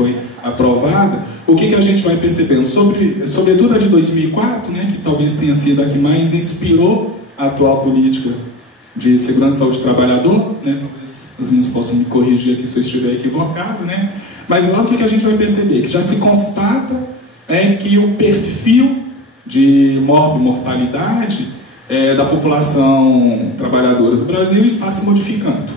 foi aprovada, o que a gente vai percebendo? Sobretudo a de 2004, né, que talvez tenha sido a que mais inspirou a atual política de segurança e saúde do trabalhador, né, talvez as meninas possam me corrigir aqui se eu estiver equivocado, né, mas lá o que a gente vai perceber? Que já se constata que o perfil de mortalidade da população trabalhadora do Brasil está se modificando.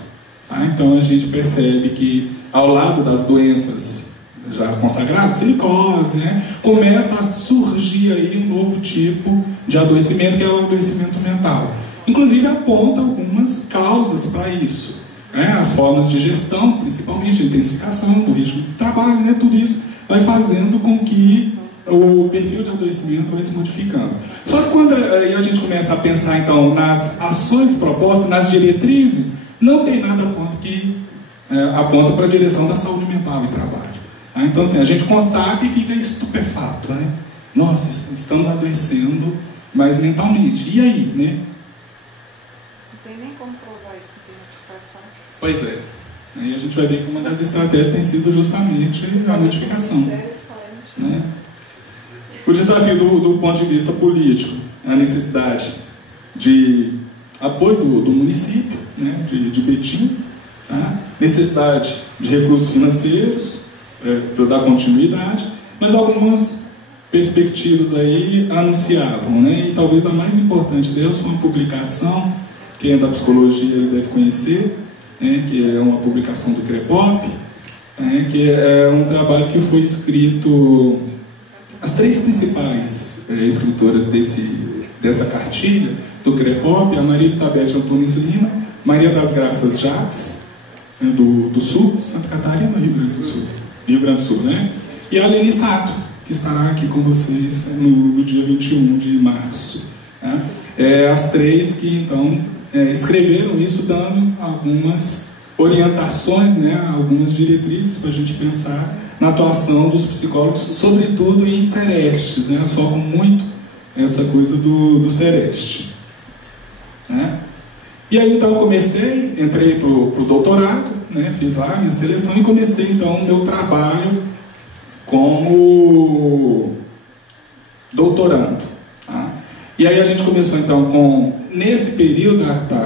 Tá? Então a gente percebe que, ao lado das doenças já consagradas, silicose, né, começa a surgir aí um novo tipo de adoecimento, que é o adoecimento mental. Inclusive aponta algumas causas para isso. Né? As formas de gestão, principalmente a intensificação do ritmo de trabalho, né, tudo isso vai fazendo com que o perfil de adoecimento vai se modificando. Só que quando a gente começa a pensar então nas ações propostas, nas diretrizes, não tem nada que aponta para a direção da saúde mental e trabalho. Tá? Então assim, a gente constata e fica estupefato, né? Nós estamos adoecendo, mas mentalmente. E aí, né? Não tem nem como provar isso em notificação. Pois é. Aí a gente vai ver que uma das estratégias tem sido justamente a notificação. Né? O desafio do ponto de vista político é a necessidade de apoio do município, né, de Betim, tá? Necessidade de recursos financeiros para dar continuidade, mas algumas perspectivas aí anunciavam, né? E talvez a mais importante delas foi uma publicação, quem é da psicologia deve conhecer, né, que é uma publicação do CREPOP, que é um trabalho que foi escrito. As três principais escritoras dessa cartilha do CREPOP, a Maria Elizabeth Antunes Lima, Maria das Graças Jacques, do Sul, Santa Catarina, Rio Grande do Sul, né? E a Leni Sato, que estará aqui com vocês no dia 21 de março. Tá? As três que, então, escreveram isso, dando algumas orientações, né, algumas diretrizes para a gente pensar na atuação dos psicólogos, sobretudo em serestes, né? Elas focam muito essa coisa do sereste. Né? E aí então eu entrei para o doutorado, né? Fiz lá a minha seleção e comecei então o meu trabalho como doutorando. Tá? E aí a gente começou então nesse período,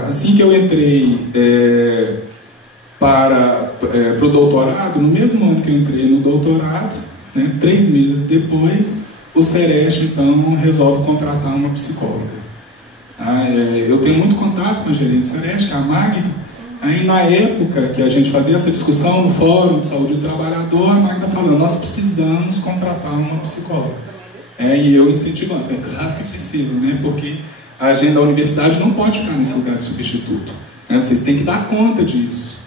assim que eu entrei para o doutorado, no mesmo ano que eu entrei no doutorado, né, 3 meses depois, o Sereste então resolve contratar uma psicóloga. Eu tenho muito contato com a gerente do Sereste, que é a Magda. Aí na época que a gente fazia essa discussão no Fórum de Saúde do Trabalhador, a Magda falou: nós precisamos contratar uma psicóloga. E eu incentivando, claro que preciso, né, porque a agenda da universidade não pode ficar nesse lugar de substituto. Vocês têm que dar conta disso.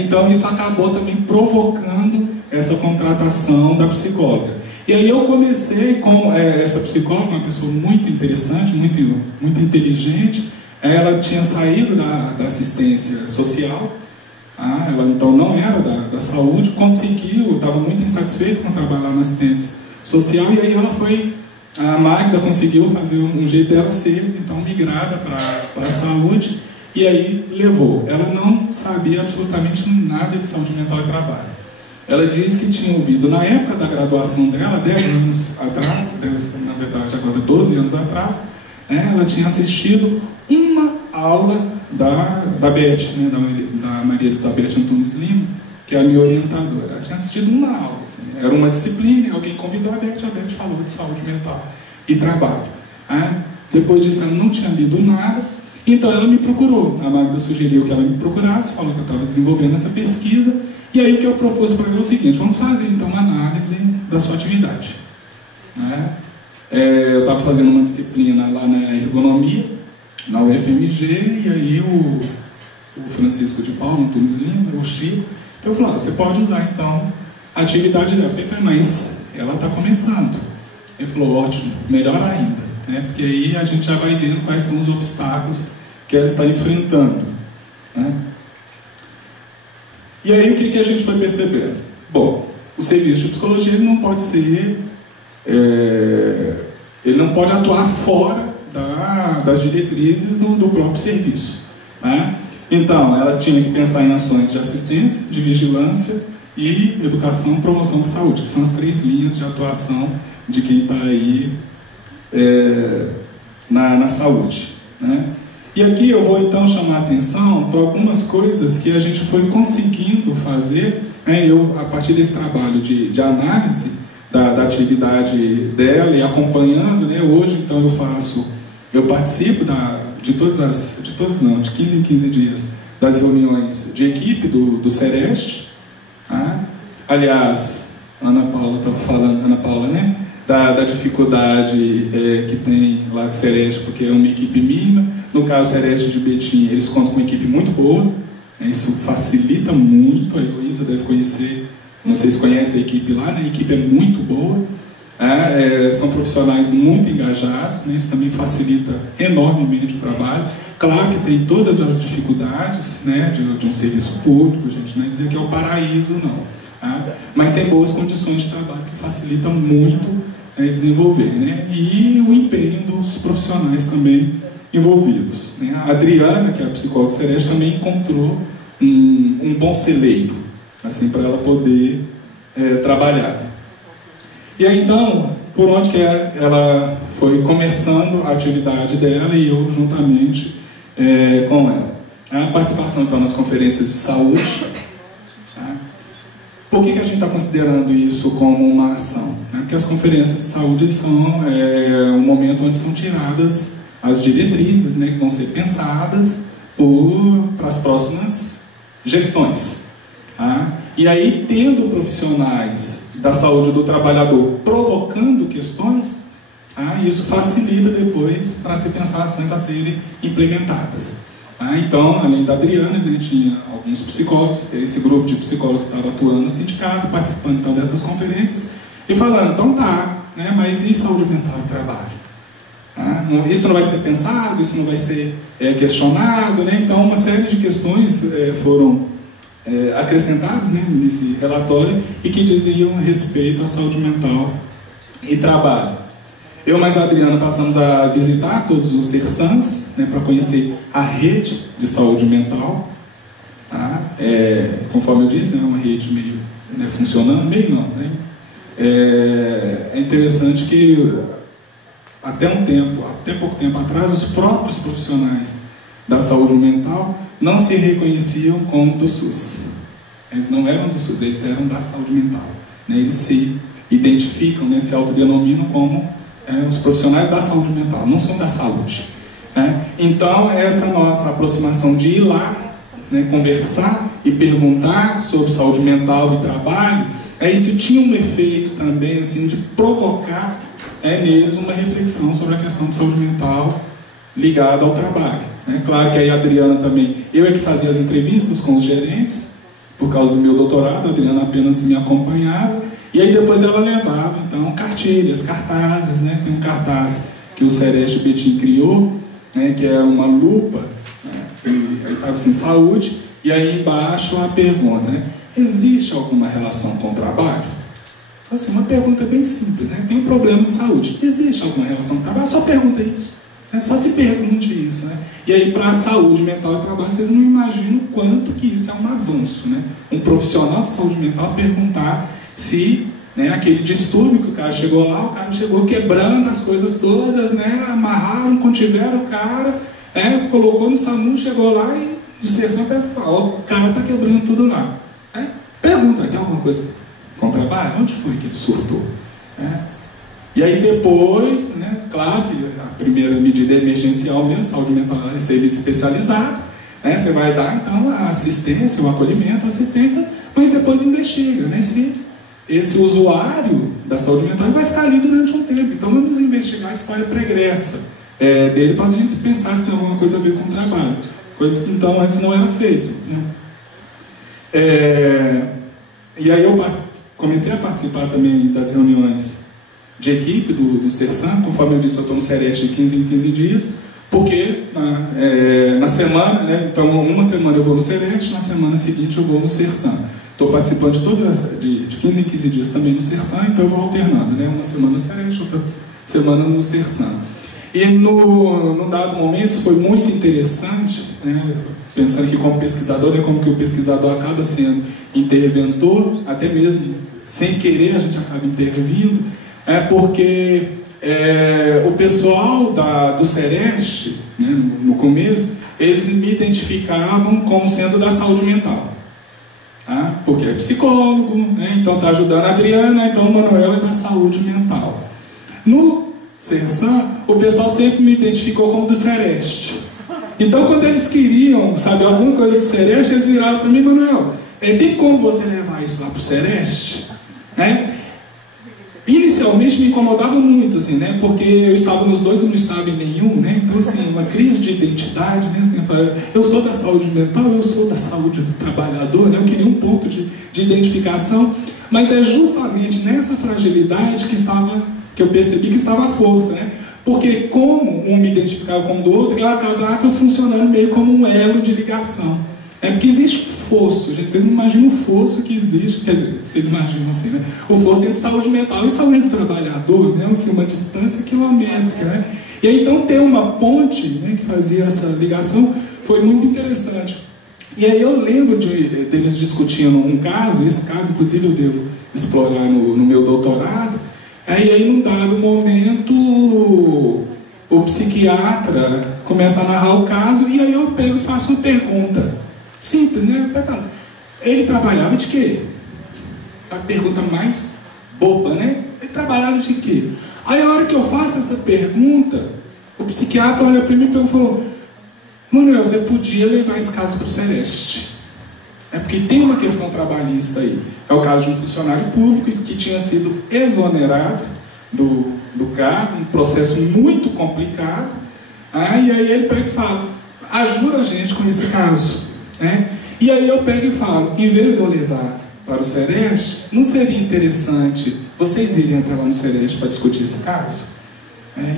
Então isso acabou também provocando essa contratação da psicóloga. E aí eu comecei com essa psicóloga, uma pessoa muito interessante, muito inteligente. Ela tinha saído da assistência social, ela então não era da saúde, estava muito insatisfeita com trabalhar na assistência social, e aí a Magda conseguiu fazer um jeito dela ser então migrada para a saúde. E aí levou. Ela não sabia absolutamente nada de saúde mental e trabalho. Ela disse que tinha ouvido, na época da graduação dela, 10 anos atrás, na verdade agora 12 anos atrás, ela tinha assistido uma aula da Beth, né, da Maria Elizabeth Antunes Lima, que é a minha orientadora. Ela tinha assistido uma aula. Assim, era uma disciplina, alguém convidou a Beth falou de saúde mental e trabalho. Depois disso ela não tinha lido nada. Então ela me procurou, a Magda sugeriu que ela me procurasse, falou que eu estava desenvolvendo essa pesquisa, e aí o que eu propus para ela é o seguinte: vamos fazer então uma análise da sua atividade. Eu estava fazendo uma disciplina lá na ergonomia, na UFMG, e aí o Francisco de Paula, Antunes Lima, o Chico, eu falei: você pode usar então a atividade dela. Eu falei: mas ela está começando. Ele falou: ótimo, melhor ainda, né? Porque aí a gente já vai vendo quais são os obstáculos que ela está enfrentando. Né? E aí o que a gente foi percebendo? Bom, o serviço de psicologia ele não pode ser, ele não pode atuar fora das diretrizes do próprio serviço. Né? Então, ela tinha que pensar em ações de assistência, de vigilância e educação e promoção da saúde, que são as 3 linhas de atuação de quem está aí na saúde, né? E aqui eu vou então chamar a atenção para algumas coisas que a gente foi conseguindo fazer, né? Eu, a partir desse trabalho de análise da atividade dela e acompanhando, né? Hoje então eu participo de 15 em 15 dias das reuniões de equipe do Sereste, tá? Aliás, Ana Paula, né? Da dificuldade que tem lá com o Sereste, porque é uma equipe mínima. No caso, o Sereste de Betim, eles contam com uma equipe muito boa, né? Isso facilita muito. A Heloísa deve conhecer, não sei se conhece a equipe lá, né? A equipe é muito boa, são profissionais muito engajados, né? Isso também facilita enormemente o trabalho. Claro que tem todas as dificuldades, né, de um serviço público, a gente não é dizer que é o paraíso, não, tá? Mas tem boas condições de trabalho que facilitam muito desenvolver, né? E o empenho dos profissionais também envolvidos, né? A Adriana, que é a psicóloga do Sereste, também encontrou um bom celeiro, assim, para ela poder trabalhar. E aí, então, por onde que ela foi começando a atividade dela e eu juntamente com ela. A participação, então, nas conferências de saúde. Tá? Por que a gente está considerando isso como uma ação? Porque as conferências de saúde são um momento onde são tiradas as diretrizes, né, que vão ser pensadas para as próximas gestões. Tá? E aí, tendo profissionais da saúde do trabalhador provocando questões, isso facilita depois para se pensar ações a serem implementadas. Então, além da Adriana, né, tinha alguns psicólogos, esse grupo de psicólogos estava atuando no sindicato, participando então dessas conferências e falando, então tá, né, mas e saúde mental e trabalho? Isso não vai ser pensado, isso não vai ser questionado, né? Então uma série de questões foram acrescentadas, né, nesse relatório e que diziam respeito à saúde mental e trabalho. Eu mais a Adriana passamos a visitar todos os CERSANs, né, para conhecer a rede de saúde mental. Tá? Conforme eu disse, né, uma rede meio funcionando, meio não. Né? É interessante que até pouco tempo atrás, os próprios profissionais da saúde mental não se reconheciam como do SUS. Eles não eram do SUS, eles eram da saúde mental. Né? Eles se identificam, né, se autodenominam como os profissionais da saúde mental, não são da saúde. Né? Então, essa nossa aproximação de ir lá, né, conversar e perguntar sobre saúde mental e trabalho, isso tinha um efeito também assim, de provocar neles uma reflexão sobre a questão de saúde mental ligada ao trabalho. Né? Claro que aí a Adriana também, eu que fazia as entrevistas com os gerentes, por causa do meu doutorado, a Adriana apenas me acompanhava. E aí depois ela levava, então, cartilhas, cartazes, né? Tem um cartaz que o Sereste Betim criou, né? Que é uma lupa, né? Ele estava assim, saúde, e aí embaixo a pergunta, né? Existe alguma relação com o trabalho? Assim, uma pergunta bem simples, né? Tem um problema de saúde, existe alguma relação com o trabalho? Só pergunta isso, né? Só se pergunte isso, né? E aí para a saúde mental e trabalho, vocês não imaginam o quanto que isso é um avanço, né? Um profissional de saúde mental perguntar se, né, aquele distúrbio que o cara chegou lá, o cara chegou quebrando as coisas todas, né, amarraram, contiveram o cara, colocou no SAMU, chegou lá e disse sempre, o cara está quebrando tudo lá. Pergunta, tem alguma coisa com o trabalho? Onde foi que ele surtou? E aí depois, né, claro que a primeira medida é emergencial mesmo, saúde mental é serviço especializado, né, você vai dar então a assistência, o acolhimento, a assistência, mas depois investiga, né, se esse usuário da saúde mental vai ficar ali durante um tempo. Então vamos investigar a história pregressa dele para a gente pensar se tem alguma coisa a ver com o trabalho. Coisa que então antes não era feito. Né? E aí eu comecei a participar também das reuniões de equipe do CERSAN. Conforme eu disse, eu estou no Sereste de 15 em 15 dias, porque na semana, né, então uma semana eu vou no Sereste, na semana seguinte eu vou no CERSAN. Estou participando de todas de 15 em 15 dias também no CERSAN, então eu vou alternando, né? Uma semana no Sereste, outra semana no CERSAN. E num dado momento, isso foi muito interessante, né? Pensando que como pesquisador, como que o pesquisador acaba sendo interventor, até mesmo sem querer a gente acaba intervindo, porque o pessoal do Sereste, né, no começo, eles me identificavam como sendo da saúde mental. Porque é psicólogo, né, então está ajudando a Adriana, então o Manuel é da saúde mental. No Sersan, o pessoal sempre me identificou como do Sereste. Então, quando eles queriam saber alguma coisa do Sereste, eles viraram para mim: Manuel, tem como você levar isso lá para o Sereste? Inicialmente me incomodava muito, assim, né? Porque eu estava nos dois e não estava em nenhum, né? Então, assim, uma crise de identidade, né? Assim, eu sou da saúde mental, eu sou da saúde do trabalhador, né? Eu queria um ponto de identificação, mas é justamente nessa fragilidade que eu percebi que estava a força, né? Porque como um me identificava como do outro, eu acabava funcionando meio como um elo de ligação. Porque existe fosso, gente, vocês não imaginam o fosso que existe, quer dizer, vocês imaginam assim, né? O fosso entre saúde mental e saúde do trabalhador, né? Assim, uma distância quilométrica, né? E aí, então, ter uma ponte, né, que fazia essa ligação foi muito interessante. E aí eu lembro deles discutindo um caso, esse caso, inclusive, eu devo explorar no meu doutorado. E aí, num dado momento, o psiquiatra começa a narrar o caso, e aí eu pego e faço uma pergunta simples, né? Ele trabalhava de quê? A pergunta mais boba, né? Ele trabalhava de quê? Aí, a hora que eu faço essa pergunta, o psiquiatra olha para mim e falou: Manuel, você podia levar esse caso para o Celeste. Porque tem uma questão trabalhista aí. É o caso de um funcionário público que tinha sido exonerado do cargo, um processo muito complicado. E aí ele pega e fala: ajuda a gente com esse caso. E aí eu pego e falo: em vez de eu levar para o Sereste, não seria interessante vocês irem até lá no Sereste para discutir esse caso?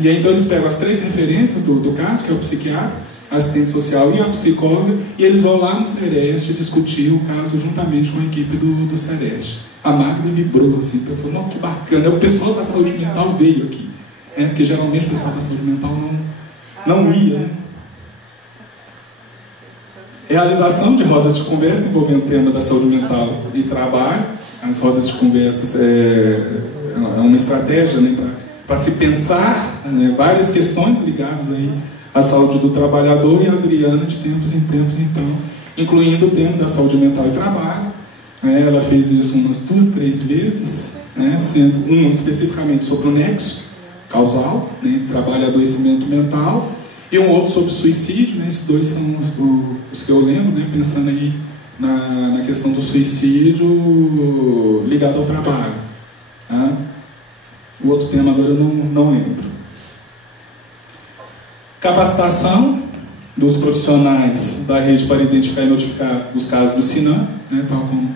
E aí então eles pegam as 3 referências do caso, que é o psiquiatra, a assistente social e a psicóloga, e eles vão lá no Sereste discutir o caso juntamente com a equipe do Sereste. A Magda vibrou assim, falou: não, que bacana, o pessoal da saúde mental veio aqui. Porque geralmente o pessoal da saúde mental não ia, né? Realização de rodas de conversa envolvendo o tema da saúde mental e trabalho. As rodas de conversa é uma estratégia, né, para se pensar, né, várias questões ligadas aí à saúde do trabalhador, e a Adriana, de tempos em tempos, então, incluindo o tema da saúde mental e trabalho. Ela fez isso umas 2, 3 vezes, né, sendo um especificamente sobre o nexo causal, né, trabalho e adoecimento mental, e um outro sobre suicídio, né? Esses 2 são os que eu lembro, né? Pensando aí na questão do suicídio ligado ao trabalho. O outro tema agora eu não lembro. Capacitação dos profissionais da rede para identificar e notificar os casos do SINAM, né? Tal como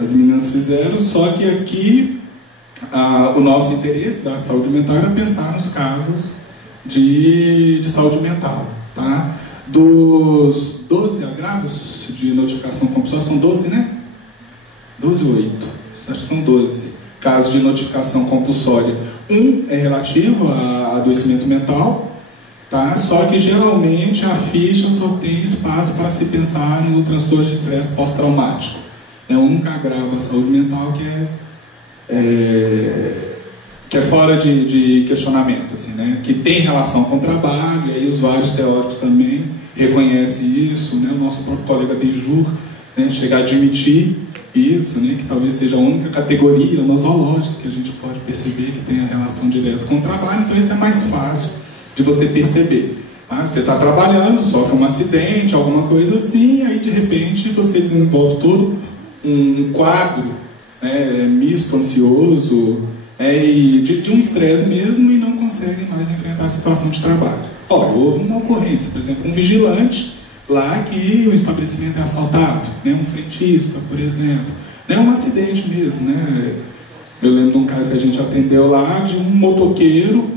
as meninas fizeram, só que aqui o nosso interesse da saúde mental era pensar nos casos de saúde mental, tá? Dos 12 agravos de notificação compulsória, são 12, né? 12 ou 8? Acho que são 12 casos de notificação compulsória. Um é relativo a adoecimento mental, tá? Só que geralmente a ficha só tem espaço para se pensar no transtorno de estresse pós-traumático. É um único agravo à saúde mental que é fora de questionamento, assim, né? Que tem relação com o trabalho, e aí os vários teóricos também reconhecem isso, né? O nosso próprio colega Dejur, né, chega a admitir isso, né? Que talvez seja a única categoria nosológica que a gente pode perceber que tem a relação direta com o trabalho. Então isso é mais fácil de você perceber, tá? Você está trabalhando, sofre um acidente, alguma coisa assim, e aí de repente você desenvolve todo um quadro, né, misto, ansioso, e de um estresse mesmo, e não consegue mais enfrentar a situação de trabalho. Olha, houve uma ocorrência, por exemplo, um vigilante lá que o estabelecimento é assaltado, né, um frentista, por exemplo, né, um acidente mesmo, né? Eu lembro de um caso que a gente atendeu lá de um motoqueiro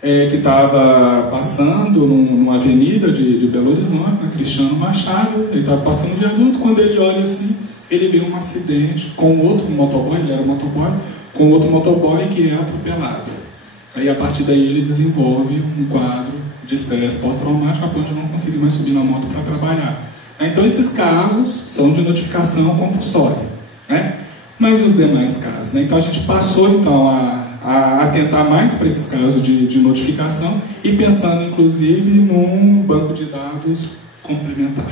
que estava passando numa avenida de Belo Horizonte, na Cristiano Machado. Ele estava passando no viaduto, quando ele olha assim, ele vê um acidente com outro motoboy, ele era motoboy, com outro motoboy que é atropelado. Aí a partir daí ele desenvolve um quadro de estresse pós-traumático a ponto de não conseguir mais subir na moto para trabalhar. Então esses casos são de notificação compulsória, né? Mas os demais casos, né? Então a gente passou então a atentar mais para esses casos de notificação e pensando inclusive num banco de dados complementar.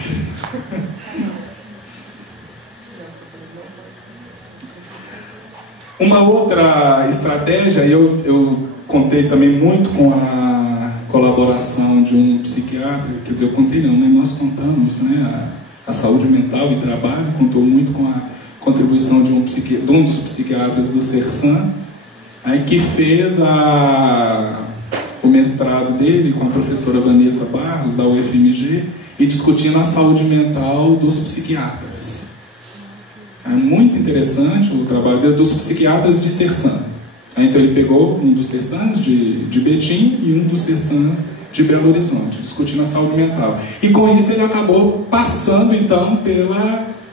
Uma outra estratégia, eu contei também muito com a colaboração de um psiquiatra, quer dizer, eu contei não, né? Nós contamos, né? A saúde mental e trabalho contou muito com a contribuição de um dos psiquiatras do Sersan, aí, que fez o mestrado dele com a professora Vanessa Barros, da UFMG, e discutindo a saúde mental dos psiquiatras. É muito interessante o trabalho dos psiquiatras de Sersan. Então ele pegou um dos Sersans de Betim e um dos Sersans de Belo Horizonte, discutindo a saúde mental. E com isso ele acabou passando então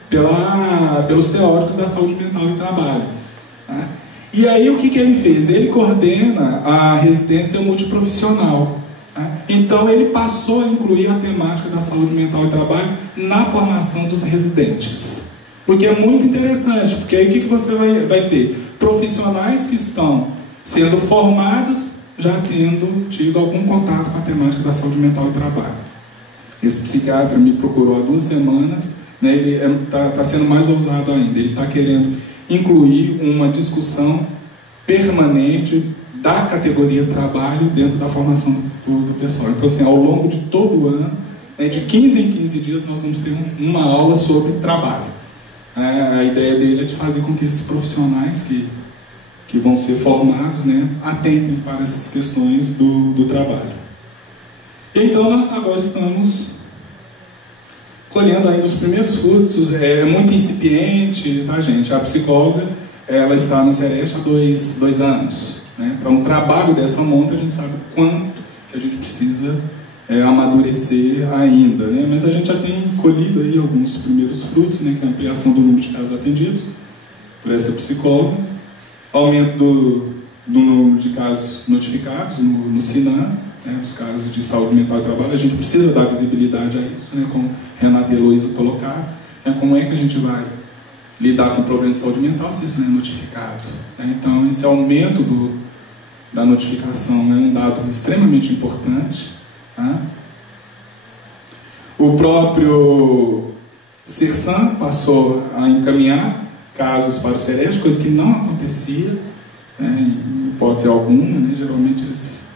pelos teóricos da saúde mental e trabalho. Tá? E aí o que ele fez? Ele coordena a residência multiprofissional. Tá? Então ele passou a incluir a temática da saúde mental e trabalho na formação dos residentes. Porque é muito interessante, porque aí o que você vai ter? Profissionais que estão sendo formados já tendo tido algum contato com a temática da saúde mental e trabalho. Esse psiquiatra me procurou há 2 semanas, né, ele está sendo mais ousado ainda, ele está querendo incluir uma discussão permanente da categoria trabalho dentro da formação do pessoal. Então, assim, ao longo de todo o ano, né, de 15 em 15 dias, nós vamos ter uma aula sobre trabalho. A ideia dele é de fazer com que esses profissionais que vão ser formados, né, atentem para essas questões do trabalho. Então nós agora estamos colhendo ainda os primeiros frutos, é muito incipiente, tá, gente? A psicóloga, ela está no Sereste há 2 anos. Né? Para um trabalho dessa monta, a gente sabe quanto que a gente precisa amadurecer ainda, né? Mas a gente já tem colhido aí alguns primeiros frutos, né? Que é a ampliação do número de casos atendidos por essa psicóloga, aumento do número de casos notificados no SINAM, né? Os casos de saúde mental e trabalho. A gente precisa dar visibilidade a isso, né? Como Renata e Heloísa colocaram, como é que a gente vai lidar com o problema de saúde mental se isso não é notificado, né? Então esse aumento da notificação é um dado extremamente importante. Tá? O próprio Sersan passou a encaminhar casos para o Sereste, coisa que não acontecia, né, em hipótese alguma, né? Geralmente eles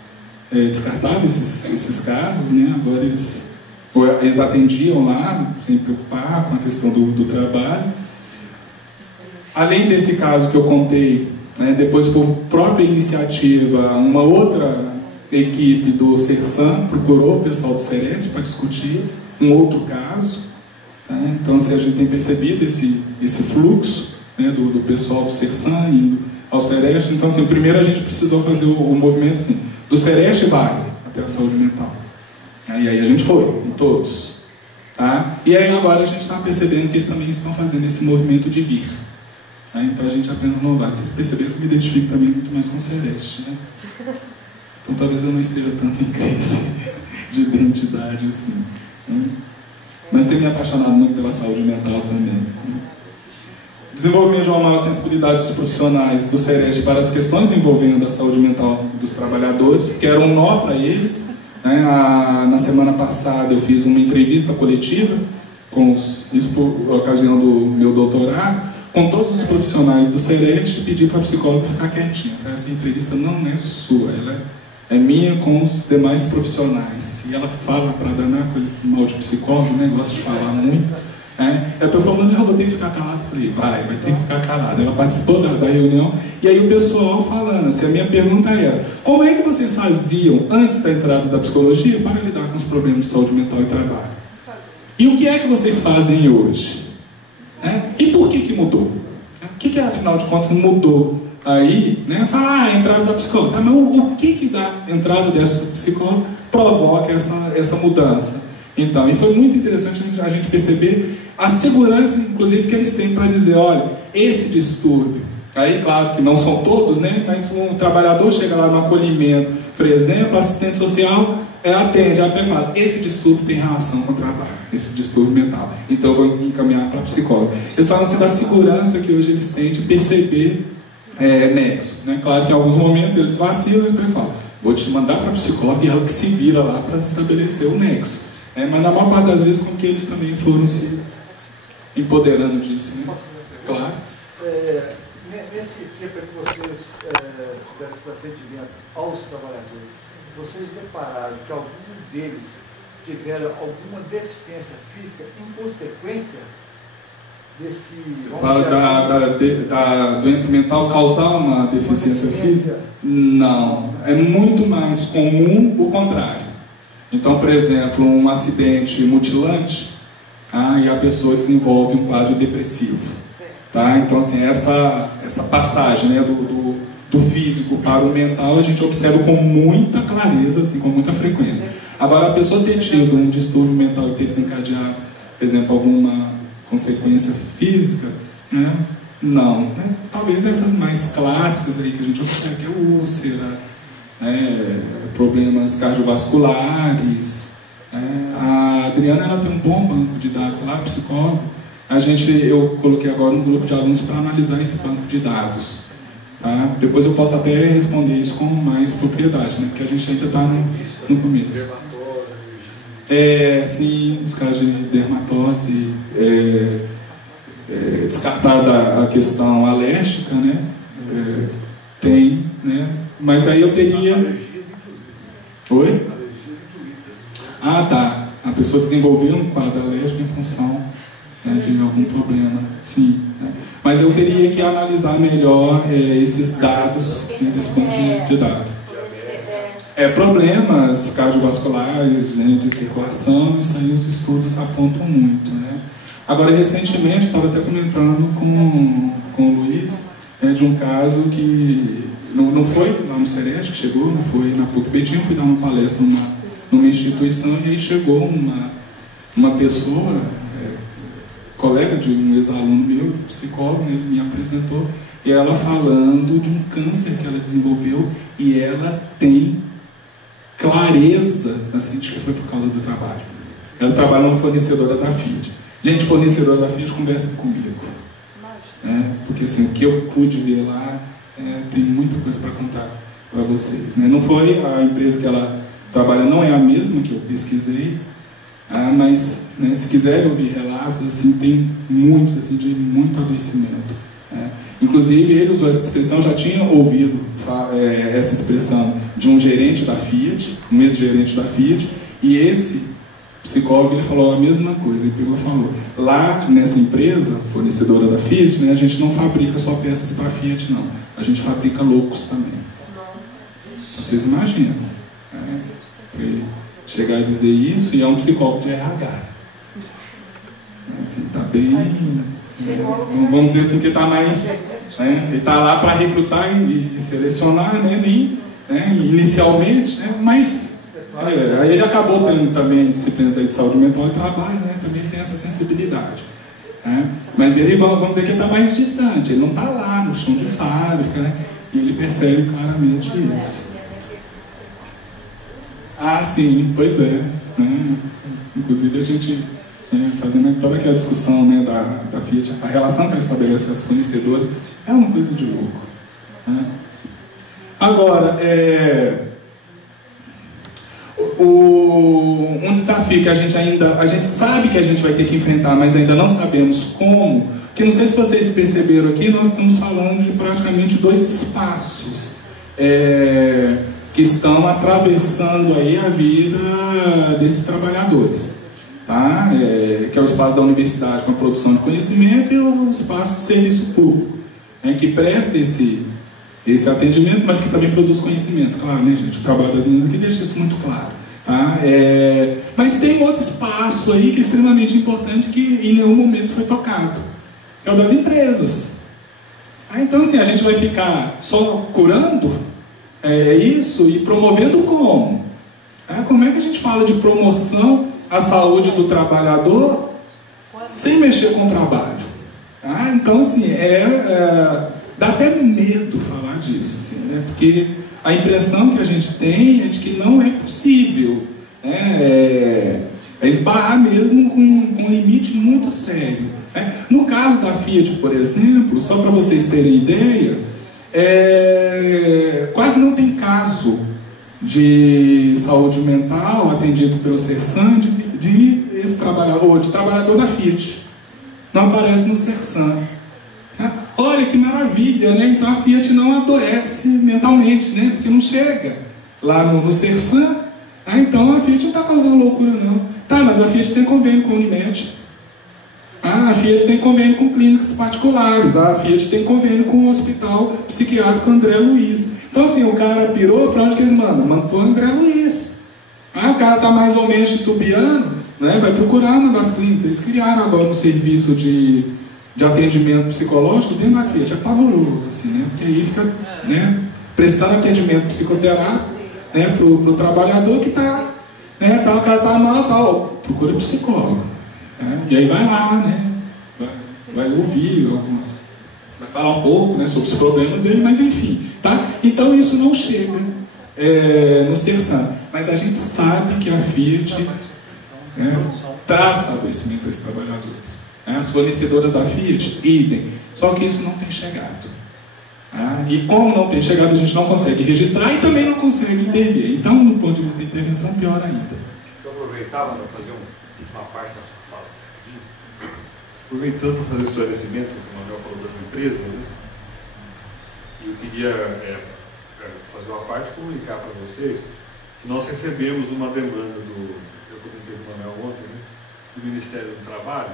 descartavam esses casos, né? Agora eles atendiam lá, sem preocupar com a questão do trabalho. Além desse caso que eu contei, né, depois por própria iniciativa, uma outra equipe do Sersan procurou o pessoal do Sereste para discutir um outro caso. Tá? Então, assim, a gente tem percebido esse fluxo, né, do pessoal do Sersan indo ao Sereste. Então, assim, primeiro a gente precisou fazer o movimento assim, do Sereste vai até a saúde mental. E aí a gente foi, em todos. Tá? E aí agora a gente está percebendo que eles também estão fazendo esse movimento de vir. Tá? Então a gente apenas não vai. Vocês perceberam que eu me identifico também muito mais com o Sereste, né? Então talvez eu não esteja tanto em crise de identidade assim. Mas tenho me apaixonado muito pela saúde mental também. Desenvolvimento de uma maior sensibilidade dos profissionais do Sereste para as questões envolvendo a saúde mental dos trabalhadores, porque era um nó para eles. Né? Na semana passada eu fiz uma entrevista coletiva, isso por ocasião do meu doutorado, com todos os profissionais do Sereste, e pedi para a psicóloga ficar quietinha. Essa entrevista não é sua, ela é minha com os demais profissionais. E ela fala para danar com mal de psicólogo, né? Gosta de falar muito. Eu estou falando, eu vou ter que ficar calado. Eu falei, vai ter que ficar calado. Ela participou da reunião, e aí o pessoal falando, assim, a minha pergunta era, como é que vocês faziam antes da entrada da psicologia para lidar com os problemas de saúde mental e trabalho? E o que é que vocês fazem hoje? E por que mudou? O que afinal de contas mudou? Aí, né, fala, a entrada da psicóloga. Tá, mas o que da entrada dessa psicóloga provoca essa mudança? Então, e foi muito interessante a gente perceber a segurança, inclusive, que eles têm para dizer, olha, esse distúrbio Aí, claro que não são todos, né? Mas um trabalhador chega lá no acolhimento, por exemplo, assistente social atende, até fala, esse distúrbio tem relação com o trabalho, esse distúrbio mental, então eu vou encaminhar para a psicóloga. Eles falam assim da segurança que hoje eles têm de perceber nexo, né? Claro que em alguns momentos eles vacilam e falam, vou te mandar para a psicóloga e ela que se vira lá para estabelecer o nexo. Mas na maior parte das vezes com que eles também foram se empoderando disso, né? Claro. Nesse tempo que vocês fizeram esse atendimento aos trabalhadores, vocês depararam que algum deles tiveram alguma deficiência física em consequência desse... Você fala da doença mental causar uma deficiência física? Não. É muito mais comum o contrário. Então, por exemplo, um acidente mutilante, e a pessoa desenvolve um quadro depressivo. Tá? Então, assim, essa passagem, né, do físico para o mental, a gente observa com muita clareza, assim, com muita frequência. Agora, a pessoa ter tido um distúrbio mental e ter desencadeado, por exemplo, alguma consequência física, né? Não. Né? Talvez essas mais clássicas aí que a gente observa, que é úlcera, problemas cardiovasculares. A Adriana, ela tem um bom banco de dados lá, psicólogo. Eu coloquei agora um grupo de alunos para analisar esse banco de dados. Tá? Depois eu posso até responder isso com mais propriedade, né? Porque a gente ainda está no começo. Sim, os casos de dermatose, descartada a questão alérgica, né? Tem, né? Mas aí eu teria... Oi? Tá. A pessoa desenvolveu um quadro alérgico em função de algum problema, sim. Né? Mas eu teria que analisar melhor esses dados, desse banco de dados. Problemas cardiovasculares, né, de circulação, isso aí os estudos apontam muito. Né? Agora, recentemente, estava até comentando com o Luiz de um caso que não foi lá no Sereste que chegou, não foi na PUC Betim, fui dar uma palestra numa instituição e aí chegou uma pessoa, colega de um ex-aluno meu, psicólogo, ele me apresentou, e ela falando de um câncer que ela desenvolveu e ela tem clareza assim, de que foi por causa do trabalho. Ela trabalha numa fornecedora da Fiat. Gente, fornecedora da Fiat, conversa comigo. Porque assim, o que eu pude ver lá, tem muita coisa para contar para vocês. Né? Não foi a empresa que ela trabalha, não é a mesma que eu pesquisei, mas né, se quiserem ouvir relatos, assim, tem muitos assim, de muito adoecimento. Inclusive, ele usou essa expressão, eu já tinha ouvido essa expressão de um gerente da Fiat, um ex-gerente da Fiat, e esse psicólogo ele falou a mesma coisa, ele pegou e falou, lá nessa empresa, fornecedora da Fiat, né, a gente não fabrica só peças para a Fiat, não, a gente fabrica loucos também. Vocês imaginam, para ele chegar a dizer isso, e é um psicólogo de RH. Assim, tá bem... Vamos dizer assim que está mais... ele está lá para recrutar e selecionar, né, inicialmente, né, mas aí ele acabou tendo também disciplinas de saúde mental e trabalho, né, também tem essa sensibilidade. Mas ele, vamos dizer que ele está mais distante, ele não está lá no chão de fábrica, né, e ele percebe claramente isso. Sim, pois é. Inclusive a gente... fazendo toda aquela discussão, né, da Fiat, a relação que ela estabelece com as fornecedoras é uma coisa de louco. Né? Agora, um desafio que a gente sabe que a gente vai ter que enfrentar, mas ainda não sabemos como, porque não sei se vocês perceberam aqui, nós estamos falando de praticamente 2 espaços que estão atravessando aí a vida desses trabalhadores. Tá? Que é o espaço da universidade com a produção de conhecimento e o espaço do serviço público, que presta esse atendimento, mas que também produz conhecimento, claro, né, gente? O trabalho das meninas aqui deixa isso muito claro. Tá? Mas tem outro espaço aí que é extremamente importante que em nenhum momento foi tocado, que é o das empresas. Então assim, a gente vai ficar só curando isso e promovendo como? Como é que a gente fala de promoção a saúde do trabalhador sem mexer com o trabalho? Então assim, dá até medo falar disso, assim, né? Porque a impressão que a gente tem é de que não é possível, né? É esbarrar mesmo com um limite muito sério, né? No caso da Fiat, por exemplo, só para vocês terem ideia, quase não tem caso de saúde mental atendido pelo Sersan de esse trabalhador, ou de trabalhador da Fiat. Não aparece no Sersan. Olha que maravilha, né? Então a Fiat não adoece mentalmente, né? Porque não chega lá no Sersan. Então a Fiat não está causando loucura, não. Tá, mas a Fiat tem convênio com a Unimed. A Fiat tem convênio com clínicas particulares. A Fiat tem convênio com o Hospital Psiquiátrico André Luiz. Então assim, o cara pirou, para onde que eles mandam? Mandam para o André Luiz. O cara está mais ou menos titubeando, né? Vai procurar uma das clínicas. Eles criaram agora um serviço de atendimento psicológico dentro da Fiat. É pavoroso, assim, né? Porque aí fica, né, prestando atendimento psicoterápico, né, para o trabalhador que está, né, o cara está mal, tal, procura psicólogo. Né? E aí vai lá, né? Vai ouvir algumas, vai falar um pouco, né, sobre os problemas dele, mas enfim, tá? Então isso não chega no Sersan. Mas a gente sabe que a Fiat traz adoecimento a esses trabalhadores. As fornecedoras da Fiat, idem. Só que isso não tem chegado. E como não tem chegado, a gente não consegue registrar e também não consegue intervir. Então, no ponto de vista da intervenção, pior ainda. Deixa eu aproveitar para fazer uma parte da sua fala. Aproveitando para fazer o esclarecimento, que o Manuel falou das empresas, né? E eu queria fazer uma parte e comunicar para vocês que nós recebemos uma demanda eu comentei com o Manuel ontem, né, do Ministério do Trabalho,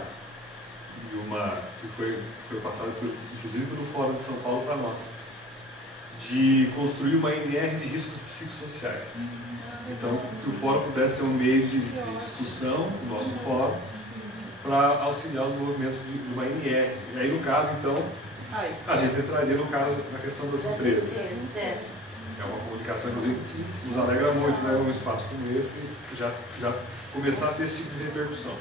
que foi passada inclusive pelo Fórum de São Paulo para nós, de construir uma NR de riscos psicossociais. Então, que o Fórum pudesse ser um meio de discussão, o nosso Fórum, para auxiliar o desenvolvimento de uma NR. E aí, no caso, então, a gente entraria no caso na questão das empresas. É uma comunicação, inclusive, que nos alegra muito, né, num espaço como esse, já começar a ter esse tipo de repercussão.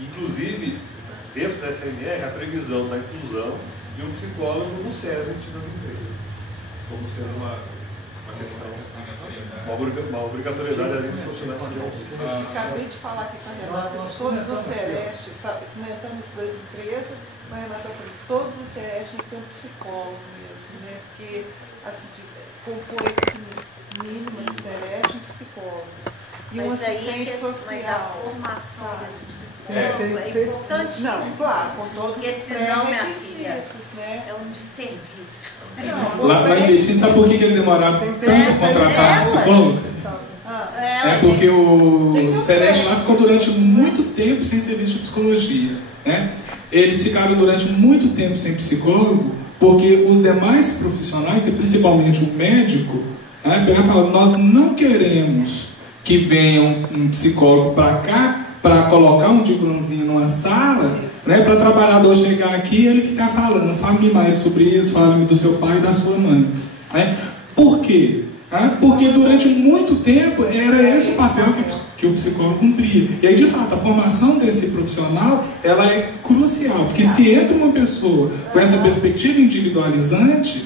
Inclusive, dentro dessa NR, a previsão da inclusão de um psicólogo no SESMIT das empresas, como sendo uma questão, uma obrigatoriedade além dos profissionais de auxílio. Acabei de falar aqui com a Renata, todos os CEREST, comentamos isso das empresas, mas a Renata falou que todos os CEREST têm um psicólogo mesmo, né? Porque assim, compõe a equipe mínima do CEREST um psicólogo. E um assistente social. Mas a formação desse psicólogo é importante. Não, claro, com todos porque os senão, minha filha, né? é um desserviço. Lá em Betim, sabe por que eles demoraram tanto a contratar psicólogo? Porque o CEREST lá ficou durante muito tempo sem serviço de psicologia, né? Eles ficaram durante muito tempo sem psicólogo porque os demais profissionais, e principalmente o médico, falaram: nós não queremos que venha um psicólogo para cá para colocar um divãzinho numa sala, né, para o trabalhador chegar aqui e ele ficar falando: fale-me mais sobre isso, fale-me do seu pai e da sua mãe. Por quê? Porque durante muito tempo era esse o papel que o psicólogo cumpria. E aí, de fato, a formação desse profissional ela é crucial, porque se entra uma pessoa com essa perspectiva individualizante,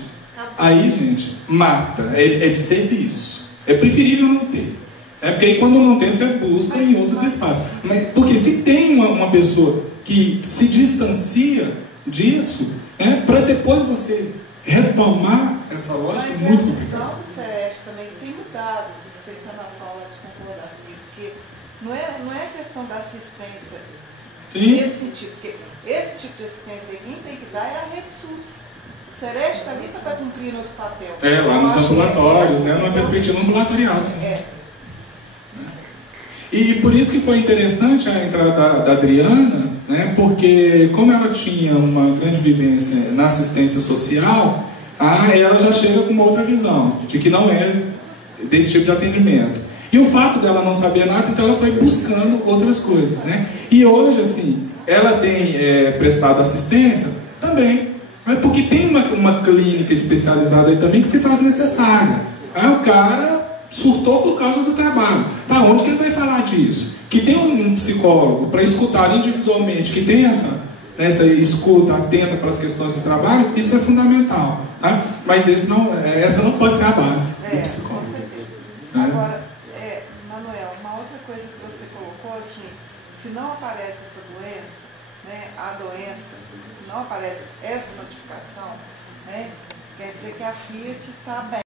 aí, gente, mata, é de serviço. É preferível não ter. Porque aí, quando não tem, você busca em outros espaços. Porque se tem uma pessoa que se distancia disso, para depois você retomar essa lógica, é muito complicado. Mas a visão do CEREST também tem mudado, não sei se a Ana Paula pode concordar comigo, porque não é questão da assistência nesse sentido, porque esse tipo de assistência quem tem que dar é a rede SUS. O CEREST está ali para estar cumprindo outro papel. Lá nos ambulatórios, numa perspectiva ambulatorial. Sim. E por isso que foi interessante a entrada da Adriana, né, porque como ela tinha uma grande vivência na assistência social, ela já chega com uma outra visão, de que não é desse tipo de atendimento. E o fato dela não saber nada, então ela foi buscando outras coisas, né? E hoje, assim, ela tem prestado assistência também, porque tem uma clínica especializada aí também que se faz necessária. O cara surtou por causa do trabalho. Onde que ele vai falar disso? Que tem um psicólogo para escutar individualmente, que tem né, essa escuta atenta para as questões do trabalho, isso é fundamental. Tá? Mas essa não pode ser a base do psicólogo. Com certeza. Né? Agora, Manuel, uma outra coisa que você colocou, assim, se não aparece essa doença, né, se não aparece essa notificação, né, quer dizer que a Fiat está bem.